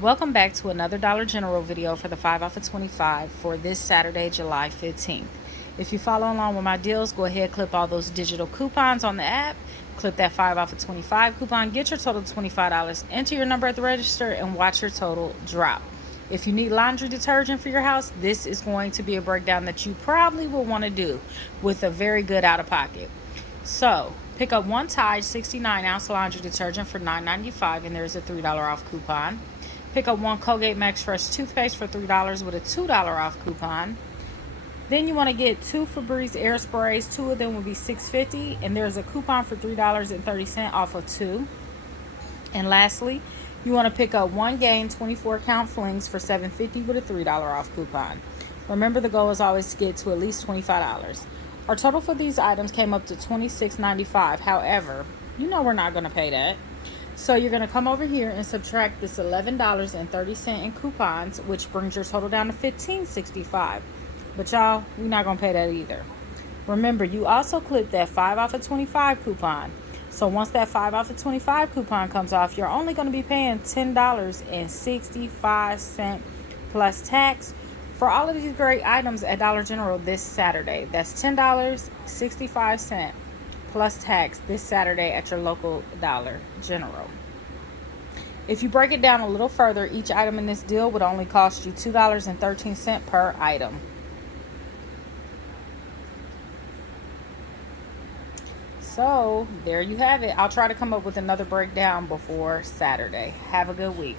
Welcome back to another Dollar General video for the 5 off of 25 for this Saturday, July 15th. If you follow along with my deals, go ahead, clip all those digital coupons on the app, clip that 5 off of 25 coupon, get your total $25, enter your number at the register, and watch your total drop. If you need laundry detergent for your house, this is going to be a breakdown that you probably will want to do with a very good out-of-pocket. So, pick up one Tide 69-ounce laundry detergent for $9.95, and there's a $3 off coupon. Pick up one Colgate Max Fresh toothpaste for $3 with a $2 off coupon. Then you want to get two Febreze air sprays. Two of them will be $6.50, and there's a coupon for $3.30 off of two. And lastly, you want to pick up one Gain 24-count flings for $7.50 with a $3 off coupon. Remember, the goal is always to get to at least $25. Our total for these items came up to $26.95. However, you know we're not going to pay that. So you're going to come over here and subtract this $11.30 in coupons, which brings your total down to $15.65. But y'all, we're not going to pay that either. Remember, you also clip that 5 off of 25 coupon. So once that 5 off of 25 coupon comes off, you're only going to be paying $10.65 plus tax for all of these great items at Dollar General this Saturday. That's $10.65 plus tax this Saturday at your local Dollar General. If you break it down a little further, each item in this deal would only cost you $2.13 per item. So there you have it. I'll try to come up with another breakdown before Saturday. Have a good week.